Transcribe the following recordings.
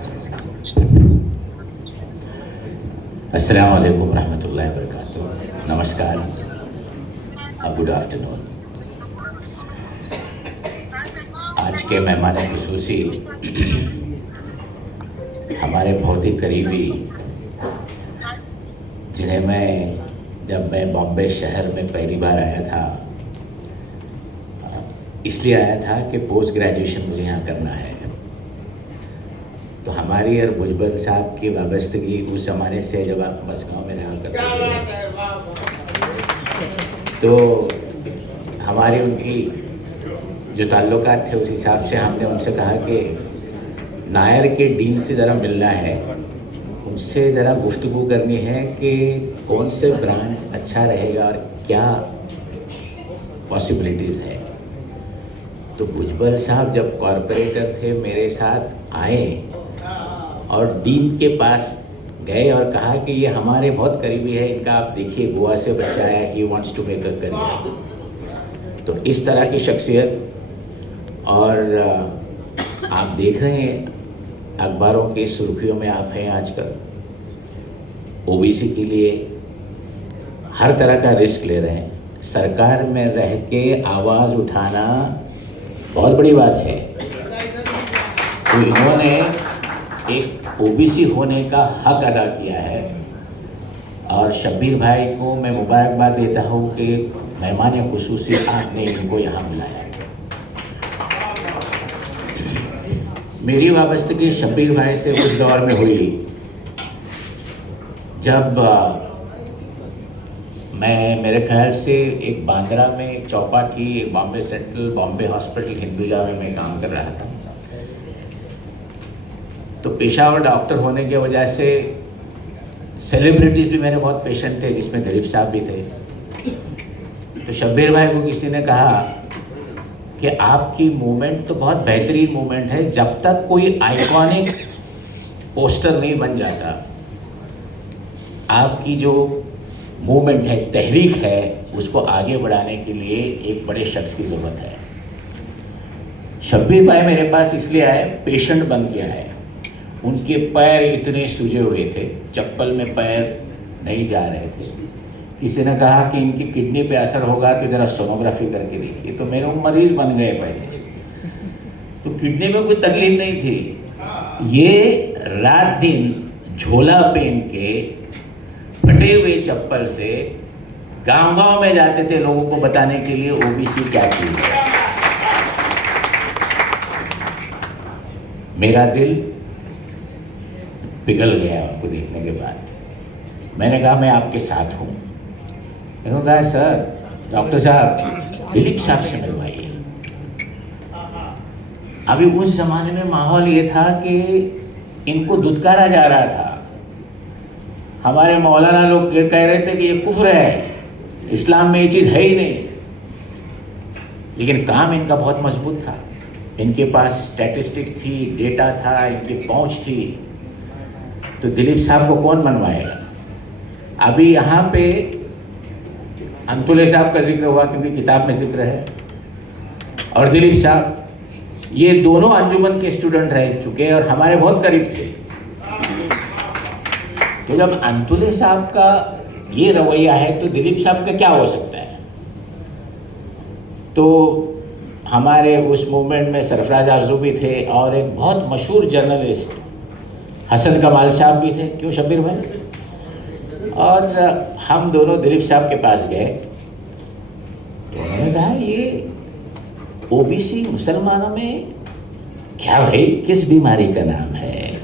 अस्सलाम वालेकुम रहमतुल्लाहि व बरकातुहू। नमस्कार, गुड आफ्टरनून। आज के मेहमान खुसूसी हमारे बहुत ही करीबी, जिन्हें जब मैं बॉम्बे शहर में पहली बार आया था, इसलिए आया था कि पोस्ट ग्रेजुएशन मुझे यहाँ करना है। तो हमारी और भुजबल साहब की वाबस्तगी उस ज़माने से, जब आप मस्गाँव में रहा करते थे, तो हमारी उनकी जो ताल्लुकात थे उस हिसाब से हमने उनसे कहा कि नायर के डीन से ज़रा मिलना है, उनसे ज़रा गुफ्तगू करनी है कि कौन से ब्रांच अच्छा रहेगा और क्या पॉसिबिलिटीज़ है। तो भुजबल साहब जब कॉरपोरेटर थे मेरे साथ आए और डीन के पास गए और कहा कि ये हमारे बहुत करीबी है, इनका आप देखिए, गोवा से बच्चा आया, he wants to make a career. तो इस तरह की शख्सियत, और आप देख रहे हैं अखबारों की सुर्खियों में आप हैं आजकल, ओबीसी के लिए हर तरह का रिस्क ले रहे हैं। सरकार में रह के आवाज़ उठाना बहुत बड़ी बात है। तो इन्होंने एक ओबीसी होने का हक अदा किया है, और शब्बीर भाई को मैं मुबारकबाद देता हूँ कि मेहमान खुसूसी आपने इनको यहाँ बुलाया। मेरी वाबस्तगी शब्बीर भाई से उस दौर में हुई जब मैं, मेरे ख्याल से एक बांद्रा में एक चौपा थी, एक बॉम्बे सेंट्रल, बॉम्बे हॉस्पिटल हिंदुजा में मैं काम कर रहा था। तो पेशावर डॉक्टर होने की वजह से सेलिब्रिटीज़ भी मेरे बहुत पेशेंट थे, जिसमें दिलीप साहब भी थे। तो शब्बीर भाई को किसी ने कहा कि आपकी मूवमेंट तो बहुत बेहतरीन मूवमेंट है, जब तक कोई आइकॉनिक पोस्टर नहीं बन जाता, आपकी जो मूवमेंट है, तहरीक है, उसको आगे बढ़ाने के लिए एक बड़े शख्स की ज़रूरत है। शब्बीर भाई मेरे पास इसलिए आए, पेशेंट बन के आए। उनके पैर इतने सूजे हुए थे, चप्पल में पैर नहीं जा रहे थे। किसी ने कहा कि इनकी किडनी पे असर होगा तो ज़रा सोनोग्राफी करके देखिए। तो मेरे मरीज बन गए पहले, तो किडनी में कोई तकलीफ नहीं थी। ये रात दिन झोला पहन के, फटे हुए चप्पल से गांव-गांव में जाते थे लोगों को बताने के लिए ओबीसी क्या चीज़ है। मेरा दिल पिघल गया आपको देखने के बाद। मैंने कहा मैं आपके साथ हूँ। मैंने कहा सर, डॉक्टर साहब दिलीप साहब से मिलवाइए। अभी उस जमाने में माहौल ये था कि इनको दुत्कारा जा रहा था। हमारे मौलाना लोग ये कह रहे थे कि ये कुफ्र है, इस्लाम में ये चीज़ है ही नहीं। लेकिन काम इनका बहुत मजबूत था, इनके पास स्टैटिस्टिक थी, डेटा था, इनकी पहुंच थी। तो दिलीप साहब को कौन मनवाएगा। अभी यहाँ पे अंतुले साहब का जिक्र हुआ क्योंकि किताब में जिक्र है, और दिलीप साहब, ये दोनों अंजुमन के स्टूडेंट रह चुके और हमारे बहुत करीब थे। तो जब अंतुले साहब का ये रवैया है तो दिलीप साहब का क्या हो सकता है। तो हमारे उस मूवमेंट में सरफराज आरजू भी थे और एक बहुत मशहूर जर्नलिस्ट हसन कमाल साहब भी थे, क्यों शब्बीर भाई। और हम दोनों दिलीप साहब के पास गए तो उन्होंने कहा ये ओबीसी मुसलमानों में क्या भाई, किस बीमारी का नाम है।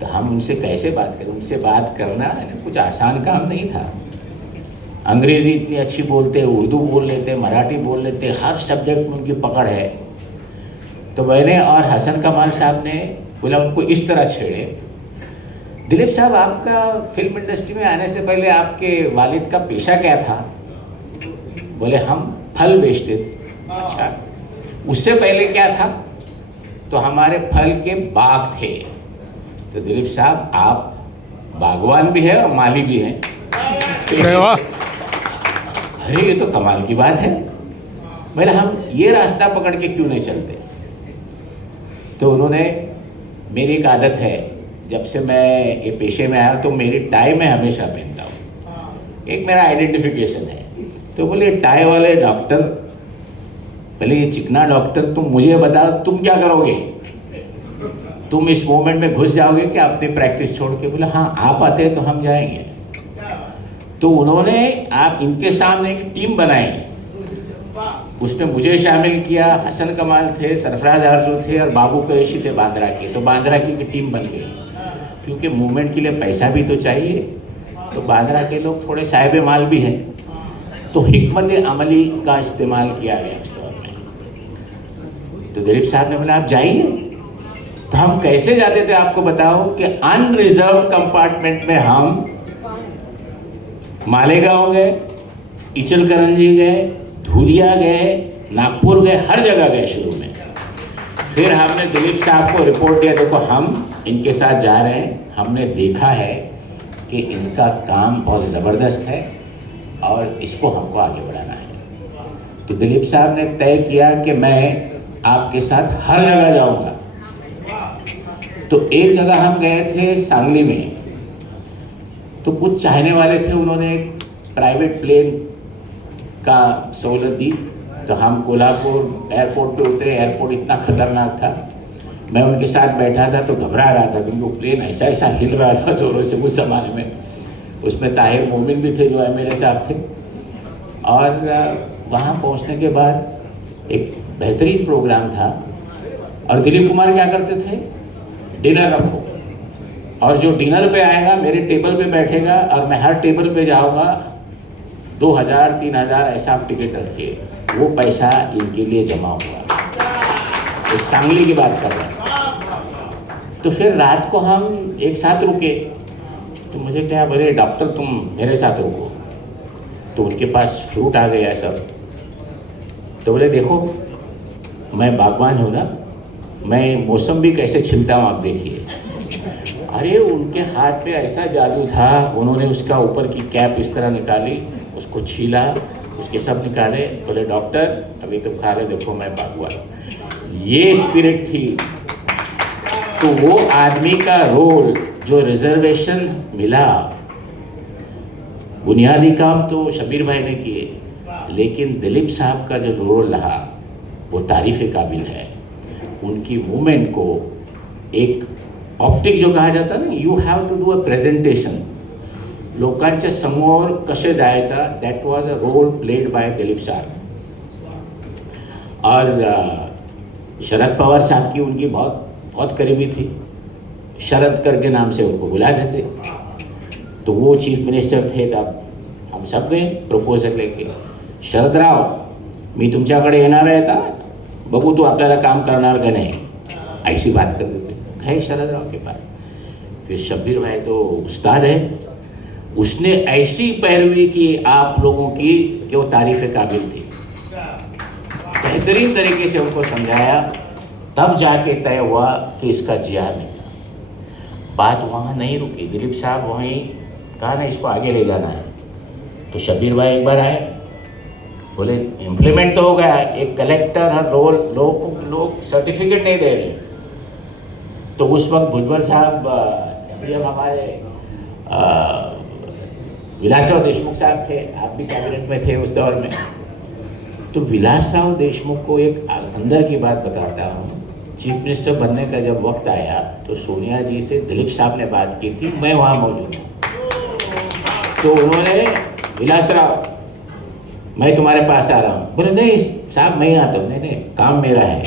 तो हम उनसे कैसे बात करें, उनसे बात करना कुछ आसान काम नहीं था। अंग्रेज़ी इतनी अच्छी बोलते, उर्दू बोल लेते, मराठी बोल लेते, हर सब्जेक्ट में उनकी पकड़ है। तो मैंने और हसन कमाल साहब ने बोला, उनको इस तरह छेड़े, दिलीप साहब आपका फिल्म इंडस्ट्री में आने से पहले आपके वालिद का पेशा क्या था। बोले हम फल बेचते थे। अच्छा, उससे पहले क्या था। तो हमारे फल के बाग थे। तो दिलीप साहब आप बागवान भी है और माली भी हैं। अरे ये तो कमाल की बात है। बोले हम ये रास्ता पकड़ के क्यों नहीं चलते। तो उन्होंने, मेरी एक आदत है, जब से मैं ये पेशे में आया तो मेरी टाई मैं हमेशा पहनता हूँ, एक मेरा आइडेंटिफिकेशन है। तो बोले टाई वाले डॉक्टर, पहले ये चिकना डॉक्टर, तुम मुझे बताओ तुम क्या करोगे, तुम इस मोमेंट में घुस जाओगे कि अपनी प्रैक्टिस छोड़ के? बोले हाँ आप आते हैं तो हम जाएंगे। तो उन्होंने आप इनके सामने एक टीम बनाई, उसमें मुझे शामिल किया, हसन कमाल थे, सरफराज आरजू थे और बाबू कुरैशी थे बांद्रा के। तो बांद्रा की टीम बन गई, क्योंकि मूवमेंट के लिए पैसा भी तो चाहिए। तो बांद्रा के लोग थोड़े साहिब माल भी हैं, तो हिकमत अमली का इस्तेमाल किया गया उस दौर में। तो दिलीप साहब ने बोला आप जाइए। तो हम कैसे जाते थे आपको बताओ कि अनरिजर्व कंपार्टमेंट में हम मालेगांव गए, इचलकरंजी गए, धुलिया गए, नागपुर गए, हर जगह गए शुरू में। फिर हमने दिलीप साहब को रिपोर्ट दिया, देखो हम इनके साथ जा रहे हैं, हमने देखा है कि इनका काम बहुत ज़बरदस्त है और इसको हमको आगे बढ़ाना है। तो दिलीप साहब ने तय किया कि मैं आपके साथ हर जगह जाऊंगा। तो एक जगह हम गए थे सांगली में, तो कुछ चाहने वाले थे, उन्होंने एक प्राइवेट प्लेन का सहूलत दी। तो हम कोल्हापुर एयरपोर्ट पे उतरे, एयरपोर्ट इतना खतरनाक था, मैं उनके साथ बैठा था तो घबरा रहा था, क्योंकि वो प्लेन ऐसा ऐसा हिल रहा था जोरों से उस ज़माने में। उसमें ताहिर मोमिन भी थे जो एमएलए साहब थे। और वहाँ पहुँचने के बाद एक बेहतरीन प्रोग्राम था, और दिलीप कुमार क्या करते थे, डिनर रखो, और जो डिनर पे आएगा मेरे टेबल पे बैठेगा और मैं हर टेबल पे जाऊँगा, 2000 3000 ऐसा आप टिकट रखिए। वो पैसा इनके लिए जमा हुआ, तो सांगली की बात कर रहे हैं। तो फिर रात को हम एक साथ रुके, तो मुझे क्या, बोले डॉक्टर तुम मेरे साथ रुको। तो उनके पास फ्रूट आ गया सब। तो बोले देखो मैं बागवान हूँ ना, मैं मौसम्बी कैसे छिलता हूँ आप देखिए। अरे उनके हाथ पे ऐसा जादू था, उन्होंने उसका ऊपर की कैप इस तरह निकाली, उसको छीला, उसके सब निकाले। बोले डॉक्टर अभी तो खा रहे, देखो मैं बागवान। ये स्पिरिट थी। तो वो आदमी का रोल, जो रिजर्वेशन मिला, बुनियादी काम तो शबीर भाई ने किए, लेकिन दिलीप साहब का जो रोल रहा वो तारीफ़ काबिल है। उनकी मूवमेंट को एक ऑप्टिक जो कहा जाता है ना, you have to do a presentation, लोकांच्या समोर कसे जायचा, that was a role played by Dilip साहब। और शरद पवार साहब की उनकी बहुत बहुत करीबी थी, शरद करके नाम से उनको बुला देते। तो वो चीफ मिनिस्टर थे तब, हम सब गए प्रपोजल लेके, शरदराव मी तुमच्याकडे येणार आहे आता, बघू तू आपल्याला काम करणार का नहीं, ऐसी बात कर देते। गए शरदराव के पास। फिर शब्बीर भाई तो उस्ताद है, उसने ऐसी पैरवी की आप लोगों की कि वो तारीफ़ काबिल थी। बेहतरीन तरीके से उनको समझाया, तब जाके तय हुआ कि इसका जिया नहीं। बात वहाँ नहीं रुकी, दिलीप साहब वहीं कहा ना इसको आगे ले जाना है। तो शब्बीर भाई एक बार आए, बोले इम्प्लीमेंट तो हो गया, एक कलेक्टर हर रोल, लोग सर्टिफिकेट नहीं दे रहे। तो उस वक्त भुजबल साहब सीएम हमारे विलासराव देशमुख साहब थे, आप भी कैबिनेट में थे उस दौर में। तो विलासराव देशमुख को एक अंदर की बात बताता हूँ, चीफ मिनिस्टर बनने का जब वक्त आया तो सोनिया जी से दिलीप साहब ने बात की थी, मैं वहाँ मौजूद हूँ। तो उन्होंने, विलासराव मैं तुम्हारे पास आ रहा हूँ। बोले नहीं साहब मैं ही आता हूँ। नहीं काम मेरा है,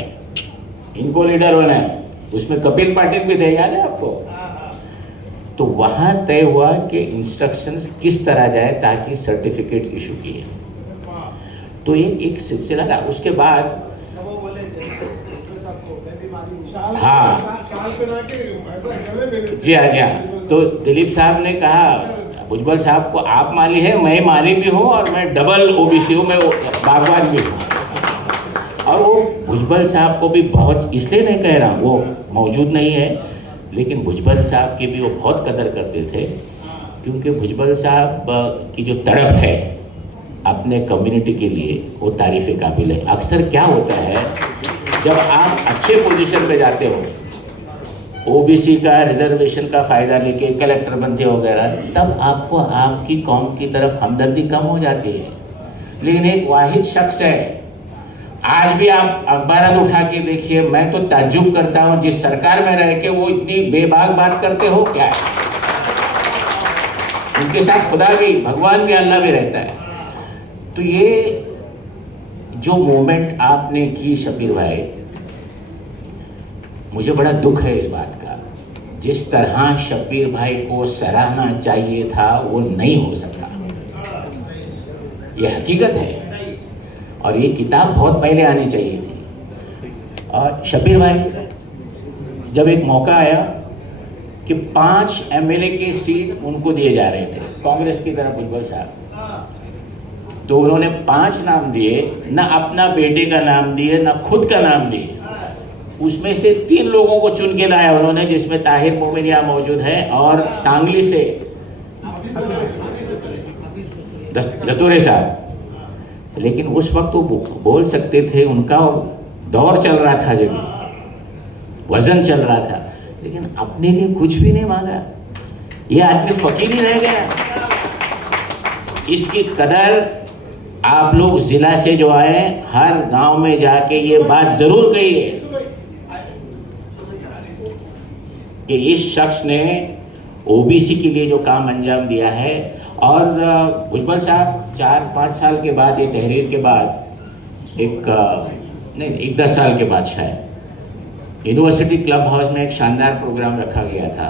इनको लीडर होना है। उसमें कपिल पाटिल भी थे, याद है आपको? तो वहाँ तय हुआ कि इंस्ट्रक्शंस किस तरह जाए ताकि सर्टिफिकेट इशू किए। तो ये एक सिलसिला था। उसके बाद हाँ जी हाँ, तो दिलीप साहब ने कहा भुजबल साहब को, आप माली है, मैं माली भी हूँ और मैं डबल ओबीसी हूँ, मैं बागवान भी हूँ। और वो भुजबल साहब को भी बहुत, इसलिए नहीं कह रहा, वो मौजूद नहीं है, लेकिन भुजबल साहब की भी वो बहुत कदर करते थे, क्योंकि भुजबल साहब की जो तड़प है अपने कम्युनिटी के लिए वो तारीफ़ काबिल है। अक्सर क्या होता है, जब आप अच्छे पोजीशन पे जाते हो, ओबीसी का रिजर्वेशन का फ़ायदा लेके कलेक्टर बनते वगैरह, तब आपको आपकी कौम की तरफ हमदर्दी कम हो जाती है। लेकिन एक वाहिद शख्स है, आज भी आप अखबार उठा के देखिए, मैं तो ताज्जुब करता हूँ, जिस सरकार में रह के वो इतनी बेबाक बात करते हो क्या है। उनके साथ खुदा भी, भगवान भी, अल्लाह भी रहता है। तो ये जो मूवमेंट आपने की शबीर भाई, मुझे बड़ा दुख है इस बात का। जिस तरह शबीर भाई को सराहना चाहिए था वो नहीं हो सका, ये हकीकत है। और ये किताब बहुत पहले आनी चाहिए थी। और शबीर भाई, जब एक मौका आया कि 5 एमएलए की सीट उनको दिए जा रहे थे कांग्रेस की तरफ, भुजबल साहब, तो उन्होंने 5 नाम दिए, ना अपना बेटे का नाम दिए, ना खुद का नाम दिए। उसमें से 3 लोगों को चुन के लाया उन्होंने, जिसमें ताहिर मोमिन यहाँ मौजूद है, और सांगली से दतुरे साहब। लेकिन उस वक्त वो बोल सकते थे, उनका दौर चल रहा था, जब वजन चल रहा था, लेकिन अपने लिए कुछ भी नहीं मांगा। ये आदमी फकीर ही रह गया। इसकी कदर आप लोग जिला से जो आए, हर गांव में जाके ये बात जरूर कही है कि इस शख्स ने ओबीसी के लिए जो काम अंजाम दिया है। और भुजबल साहब 4-5 साल के बाद, ये तहरीर के बाद, एक 10 साल के बाद शायद, यूनिवर्सिटी क्लब हाउस में एक शानदार प्रोग्राम रखा गया था।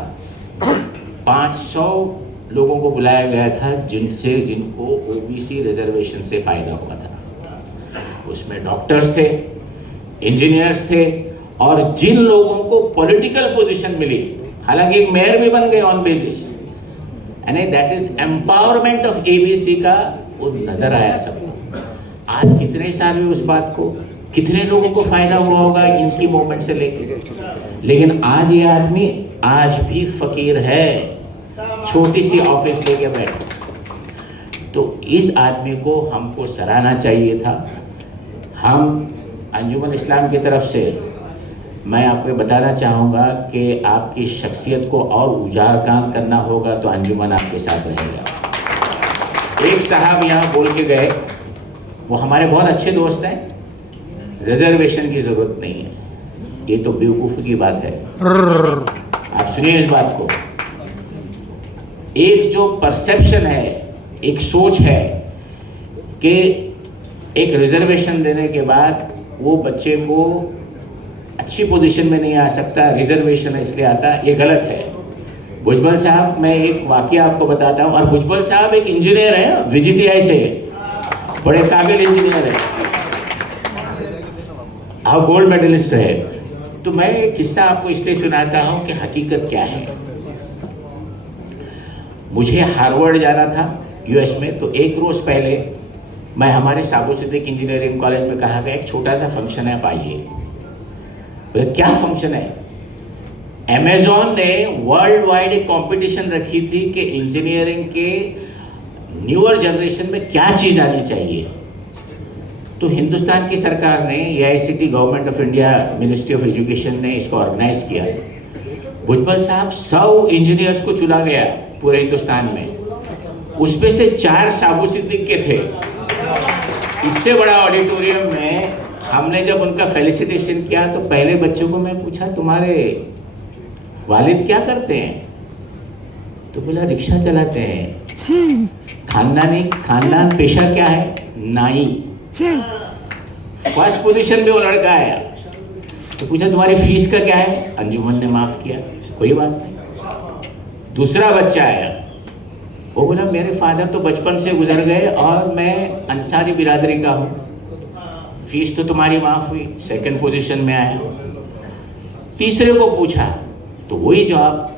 500 लोगों को बुलाया गया था जिनको ओबीसी रिजर्वेशन से फ़ायदा हुआ था। उसमें डॉक्टर्स थे, इंजीनियर्स थे, और जिन लोगों को पॉलिटिकल पोजीशन मिली, हालांकि एक मेयर भी बन गए ऑन बेसिस, यानी that is empowerment of ABC का वो नजर आया सबको। आज कितने साल हुए उस बात को, कितने लोगों को फायदा हुआ होगा इनकी मूवमेंट से लेकर। लेकिन आज ये आदमी आज भी फकीर है, छोटी सी ऑफिस लेके बैठे। तो इस आदमी को हमको सराहना चाहिए था। हम अंजुमन इस्लाम की तरफ से मैं आपको बताना चाहूँगा कि आपकी शख्सियत को और उजागर करना होगा तो अंजुमन आपके साथ रहेगा। एक साहब यहाँ बोल के गए, वो हमारे बहुत अच्छे दोस्त हैं, रिजर्वेशन की ज़रूरत नहीं है। ये तो बेवकूफ़ी की बात है। आप सुनिए इस बात को। एक जो परसेप्शन है, एक सोच है कि एक रिजर्वेशन देने के बाद वो बच्चे को अच्छी पोजीशन में नहीं आ सकता, रिजर्वेशन इसलिए आता, ये गलत है। भुजबल साहब, मैं एक वाकया आपको बताता हूँ। और भुजबल साहब एक इंजीनियर हैं, VGTI से, बड़े काबिल इंजीनियर हैं, और गोल्ड मेडलिस्ट है। तो मैं एक किस्सा आपको इसलिए सुनाता हूँ कि हकीकत क्या है। मुझे हार्वर्ड जाना था US में, तो एक रोज़ पहले मैं हमारे साबु सिद्दीक इंजीनियरिंग कॉलेज में कहा गया, एक छोटा सा फंक्शन है, आप आइए। क्या फंक्शन है? अमेज़न ने वर्ल्ड वाइड एक कंपटीशन रखी थी कि इंजीनियरिंग के न्यूअर जनरेशन में क्या चीज़ आनी चाहिए। तो हिंदुस्तान की सरकार ने, AICT government of India, ministry of education ने इसको ऑर्गेनाइज किया। भुजबल साहब 100 इंजीनियर्स को चुना गया पूरे हिंदुस्तान में, उसमें से 4 साबु सिद्दीक के थे। इससे बड़ा ऑडिटोरियम में हमने जब उनका फेलिसिटेशन किया तो पहले बच्चों को मैं पूछा, तुम्हारे वालिद क्या करते हैं? तो बोला रिक्शा चलाते हैं। खानदान पेशा क्या है? नाई। फर्स्ट पोजीशन में वो लड़का आया। तो पूछा तुम्हारी फीस का क्या है? अंजुमन ने माफ किया, कोई बात नहीं। दूसरा बच्चा आया, वो बोला मेरे फादर तो बचपन से गुजर गए और मैं अंसारी बिरादरी का हूँ, फीस तो तुम्हारी माफ हुई, सेकंड पोजीशन में आया। तीसरे को पूछा तो वही जवाब।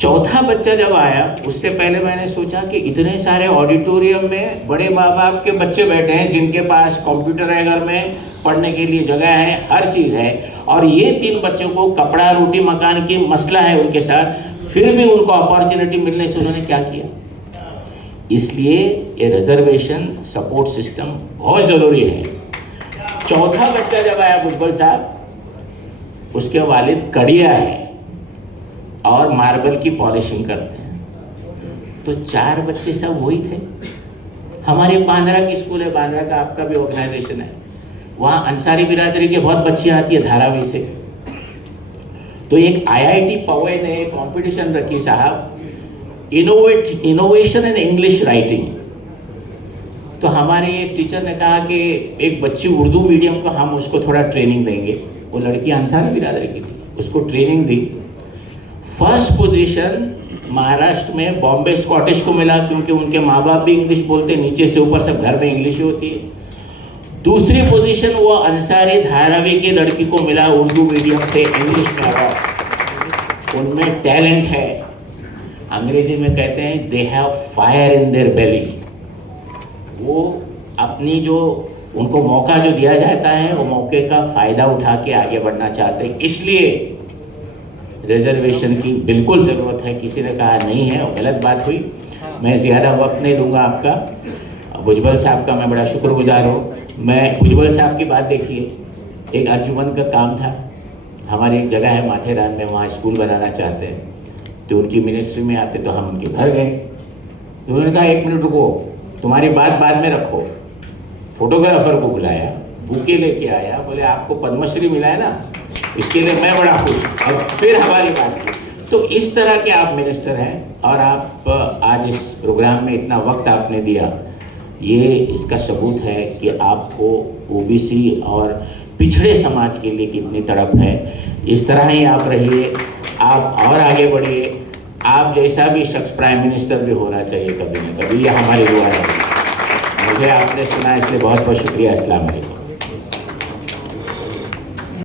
चौथा बच्चा जब आया, उससे पहले मैंने सोचा कि इतने सारे ऑडिटोरियम में बड़े माँ बाप के बच्चे बैठे हैं जिनके पास कंप्यूटर है, घर में पढ़ने के लिए जगह है, हर चीज़ है, और ये 3 बच्चों को कपड़ा रोटी मकान की मसला है उनके साथ, फिर भी उनको अपॉर्चुनिटी मिलने से उन्होंने क्या किया। इसलिए ये रिजर्वेशन सपोर्ट सिस्टम बहुत ज़रूरी है। चौथा बच्चा जब आया भुजबल साहब, उसके वालिद कड़िया है और मार्बल की पॉलिशिंग करते हैं। तो 4 बच्चे सब वही थे। हमारे बांद्रा की स्कूल है, बांद्रा का आपका भी ऑर्गेनाइजेशन है, वहाँ अंसारी बिरादरी के बहुत बच्चियाँ आती है धारावी से। तो एक IIT पवई ने कंपटीशन रखी साहब, इनोवेशन इन इंग्लिश राइटिंग। तो हमारे एक टीचर ने कहा कि एक बच्ची उर्दू मीडियम को हम उसको थोड़ा ट्रेनिंग देंगे। वो लड़की अंसारी बिरादरी की थी, उसको ट्रेनिंग दी। फर्स्ट पोजीशन महाराष्ट्र में बॉम्बे स्कॉटिश को मिला, क्योंकि उनके माँ बाप भी इंग्लिश बोलते, नीचे से ऊपर सब घर में इंग्लिश ही होती है। दूसरी पोजीशन वो अंसारी धारावी की लड़की को मिला, उर्दू मीडियम से इंग्लिश में। उनमें टैलेंट है, अंग्रेजी में कहते हैं they have fire in their belly. वो अपनी जो उनको मौका जो दिया जाता है, वो मौके का फ़ायदा उठा के आगे बढ़ना चाहते हैं। इसलिए रिजर्वेशन की बिल्कुल ज़रूरत है। किसी ने कहा नहीं है, वो गलत बात हुई। मैं ज़्यादा वक्त नहीं दूंगा आपका। भुजबल साहब का मैं बड़ा शुक्रगुजार हूँ। मैं भुजबल साहब की बात देखिए, एक अंजुमन का काम था, हमारी एक जगह है माथेरान में, वहाँ स्कूल बनाना चाहते हैं। तो उनकी मिनिस्ट्री में आते तो हम उनके घर गए। तो उन्होंने कहा 1 मिनट रुको, तुम्हारी बात बाद में रखो। फोटोग्राफर को बुलाया, बुके लेके आया, बोले आपको पद्मश्री मिला है ना, इसके लिए मैं बड़ा खुश। और फिर हमारी बात की। तो इस तरह के आप मिनिस्टर हैं, और आप आज इस प्रोग्राम में इतना वक्त आपने दिया, ये इसका सबूत है कि आपको OBC और पिछड़े समाज के लिए कितनी तड़प है। इस तरह ही आप रहिए, आप और आगे बढ़िए। आप जैसा भी शख्स प्राइम मिनिस्टर भी होना चाहिए कभी न कभी, ये हमारी दुआ है। मुझे आपने सुना इसलिए बहुत बहुत शुक्रिया। अस्सलाम वालेकुम।